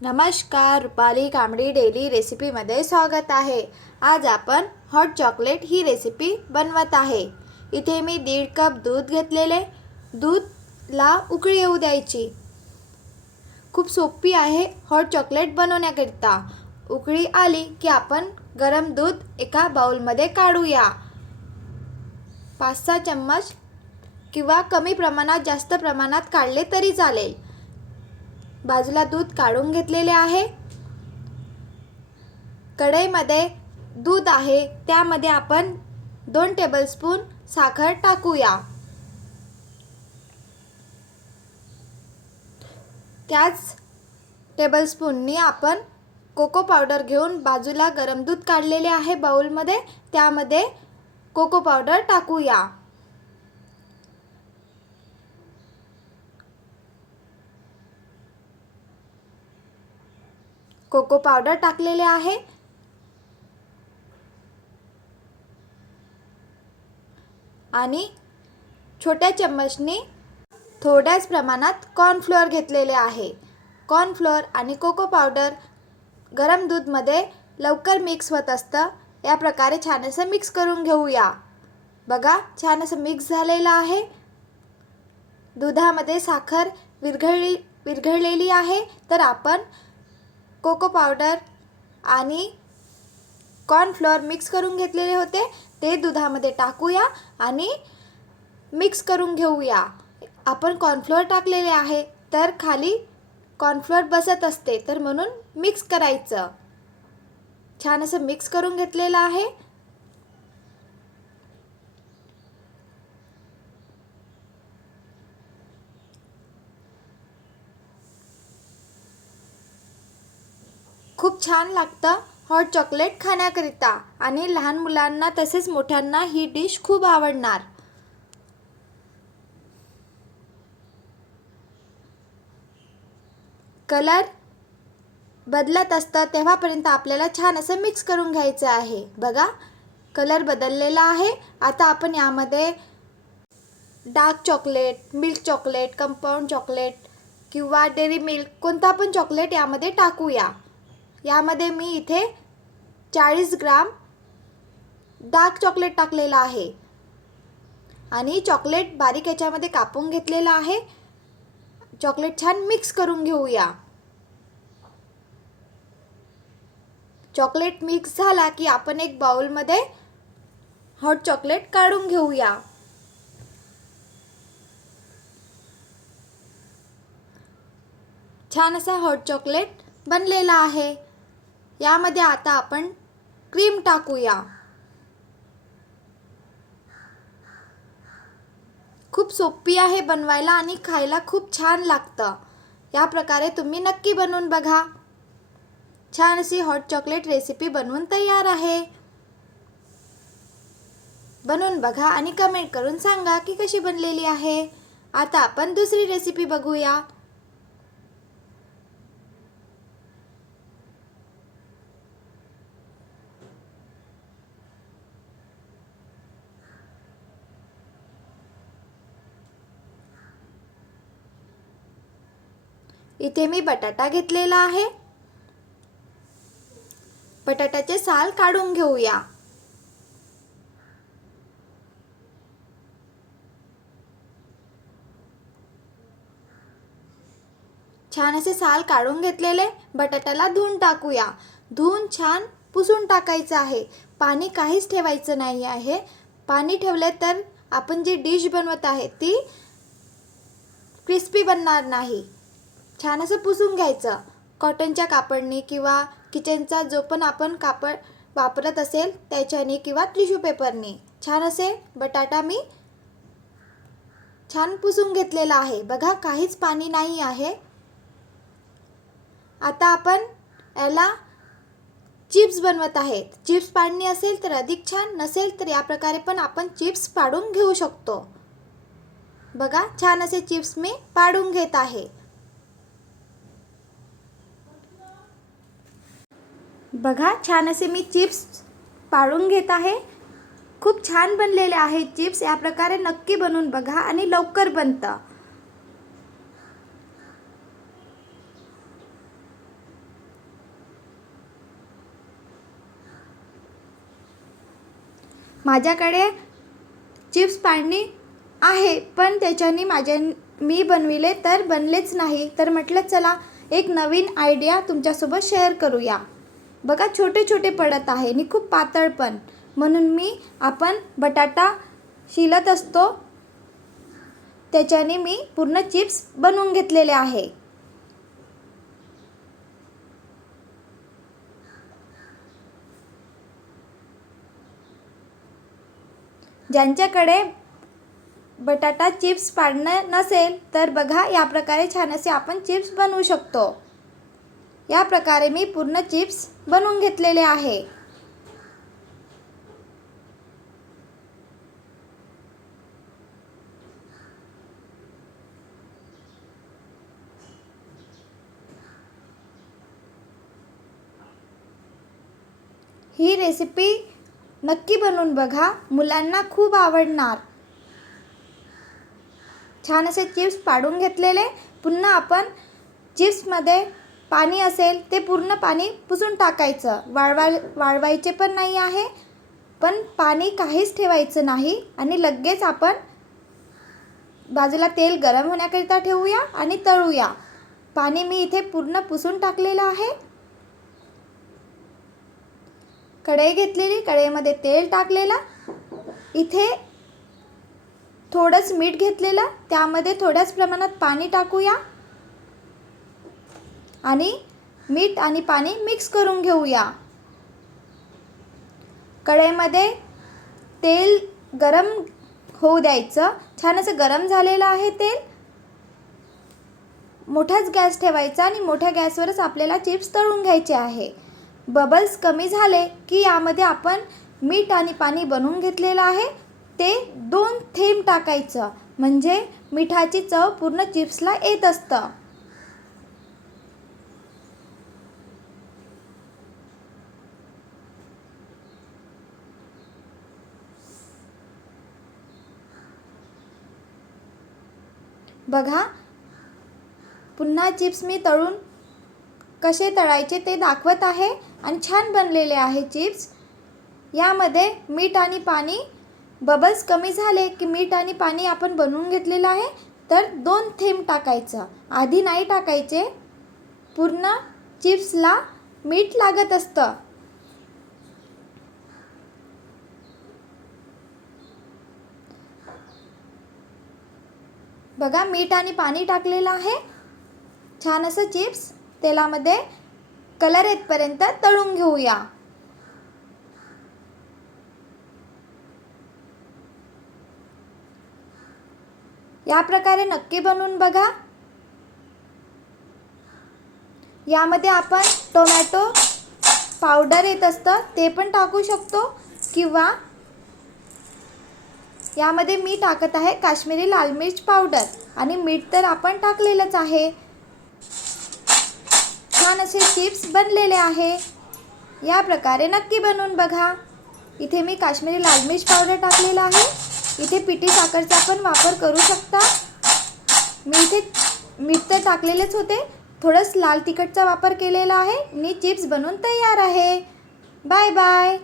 नमस्कार, रुपाली कांबडी डेली रेसिपीमध्ये स्वागत आहे। आज आपण हॉट चॉकलेट ही रेसिपी बनवत आहे। इथे मी 1.5 कप दूध घेतलेले। दूधला उकळी येऊ द्यायची। खूप सोपी आहे हॉट चॉकलेट बनवण्याकरिता। उकळी आली की आपण गरम दूध एका बाउलमध्ये काढूया। 5-6 चम्मच किंवा कमी प्रमाणात जास्त प्रमाणात काढले तरी चालेल। बाजूला दूध काढून घेतलेले आहे। कढईमध्ये दूध आहे, त्यामध्ये आपण 2 टेबलस्पून साखर टाकूया। त्याच टेबलस्पूननी आपण कोको पावडर घेऊन बाजूला गरम दूध काढलेले आहे बाउलमध्ये, त्यामध्ये कोको पावडर टाकूया। कोको पावडर टाकलेले आहे आणि छोट्या चम्मचनी थोड्याच प्रमाणात कॉर्नफ्लोअर घेतलेले आहे। कॉर्नफ्लोअर आणि कोको पावडर गरम दूधमध्ये लवकर मिक्स होत असतं। या प्रकारे छान असं मिक्स करून घेऊया। बघा, छान असं मिक्स झालेलं आहे। दुधामध्ये साखर विरघळलेली आहे, तर आपण कोको पावडर आणि कॉर्नफ्लोअर मिक्स करून घेतलेले होते ते दुधामध्ये टाकूया आणि मिक्स करून घेऊया। आपण कॉर्नफ्लोअर टाकलेले आहे, तर खाली कॉर्नफ्लोअर बसत असते, तर म्हणून मिक्स करायचं। छान असं मिक्स करून घेतलेलं आहे। खूप छान लागतं हॉट चॉकलेट खाण्याकरिता आणि लहान मुलांना तसेच मोठ्यांना ही डिश खूप आवडणार। कलर बदलत असतं तेव्हापर्यंत आपल्याला छान असं मिक्स करून घ्यायचं आहे। बघा, कलर बदललेला आहे। आता आपण यामध्ये dark chocolate, milk chocolate, compound chocolate किंवा डेअरी मिल्क कोणता पण चॉकलेट यामध्ये टाकूया। यामध्ये मी इथे 40 ग्राम डार्क चॉकलेट टाकलेला आहे आणि चॉकलेट बारीक याच्यामध्ये कापून घेतलेला आहे। चॉकलेट छान मिक्स करून घेऊया। चॉकलेट मिक्स झाला की आपण एक बाउलमध्ये हॉट चॉकलेट काढून घेऊया। छान असा हॉट चॉकलेट बनलेला आहे। यामध्ये आता आपण क्रीम टाकूया। खूप सोपी आहे बनवायला आणि खायला खूप छान लागतं। या प्रकारे तुम्ही नक्की बनवून बघा। छान अशी हॉट चॉकलेट रेसिपी बनवून तयार आहे। बनवून बघा आणि कमेंट करून सांगा की कशी बनलेली आहे। आता आपण दुसरी रेसिपी बघूया। इथे मी बटाटा घेतलेला आहे। बटाट्याचे साल काढून घेऊया। छान असे साल काढून घेतलेले बटाट्याला धुवून टाकूया। धुवून छान पुसून टाकायचं आहे। पाणी काहीच ठेवायचं नाही आहे। पाणी ठेवले तर आपण जी डिश बनवत आहे ती क्रिस्पी बनणार नाही। छान असं पुसून घ्यायचं कॉटनच्या कापडनी किंवा किचनचा जो पण आपण कापड वापरत असेल त्याच्याने किंवा टिश्यू पेपरनी छान असे बटाटा मी छान पुसून घेतलेला आहे। बघा, काहीच पाणी नाही आहे। आता आपण याला चिप्स बनवत आहेत। चिप्स पाडणी असेल तर अधिक छान, नसेल तर या प्रकारे पण आपण चिप्स पाडून घेऊ शकतो। बघा, छान असे चिप्स मी पाडून घेत आहे। बघा, छान असे मी चिप्स पाडून घेत आहे। खूप छान बनलेले आहेत चिप्स। या प्रकारे नक्की बनवून बघा आणि लवकर बनतं। माझ्याकडे चिप्स पाडणी आहे, पण त्याच्याने मी बनविले तर बनलेच नाही. तर म्हटलं चला एक नवीन आयडिया तुमच्यासोबत शेअर करूया. बघा छोटे छोटे पडत आहे आणि खूप पातळ पण. म्हणून आपण बटाटा शिलत असतो त्याच्याने मी पूर्ण चिप्स बनवून घेतलेले आहे. ज्यांच्याकडे बटाटा चिप्स पाडणं नसेल तर बघा या प्रकारे छान असे आपण चिप्स बनवू शकतो. या प्रकारे मी पूर्ण चिप्स बनवून घेतलेले आहे. ही रेसिपी नक्की बनवून बघा, मुलांना खूप आवडणार. छान असे चिप्स पाडून घेतलेले. पुन्हा आपण चिप्समध्ये पाणी असेल ते पूर्ण पाणी पुसून टाकायचं. वाळवायचे पण नाही आहे, पण पाणी काहीच ठेवायचं नाही. आणि लगेच आपण बाजूला तेल गरम होण्याकरिता ठेवूया आणि तळूया. पाणी मी इथे पूर्ण पुसून टाकलेलं आहे. कढई घेतलेली, कढईमध्ये तेल टाकलेलं, इथे थोडंच मीठ घेतलेलं, त्यामध्ये थोड्याच प्रमाणात पाणी टाकूया आणि मीठ आणि पाणी मिक्स करून घेऊया. कढईमध्ये तेल गरम होऊ द्यायचं. छान असं गरम झालेलं आहे तेल. मोठाच गॅस ठेवायचा आणि मोठ्या गॅसवरच आपल्याला चिप्स तळून घ्यायचे आहे. बबल्स कमी झाले की यामध्ये आपण मीठ आणि पाणी बनवून घेतलेलं आहे ते 2 थेंब टाकायचं, म्हणजे मिठाची चव पूर्ण चिप्सला येत असतं. बघा पुन्हा चिप्स मी तळून कसे तळायचे ते दाखवत आहे आणि छान बनलेले आहे चिप्स. यामध्ये मीठ आणि पाणी बबल्स कमी झाले की मीठ आणि पाणी आपण बनवून घेतलेलं आहे तर 2 थेंब टाकायचं. आधी नाही टाकायचे, पूर्ण चिप्सला मीठ लागत असतं. बघा मीठ आणि पाणी टाकलेलं आहे. छान असं चिप्स तेलामध्ये कलर येतपर्यंत तळून घेऊया. या प्रकारे नक्की बनवून बघा. यामध्ये आपण टोमॅटो पावडर येत असतं ते पण टाकू शकतो, किंवा यामध्ये मी टाकत आहे काश्मीरी लाल मिर्च पावडर आणि मीठ तर आपण टाकलेलंच आहे. छान असे चिप्स बनलेले आहे. या प्रकारे नक्की बनवून बघा. इथे मी काश्मीरी लाल मिर्च पावडर टाकलेला आहे. इथे पिठी साखरचा पण वापर करू शकता. मी इथे मीठ तर टाकलेलेच होते, थोडंच लाल तिखटचा वापर केलेला आहे आणि चिप्स बनवून तयार आहे. Bye bye.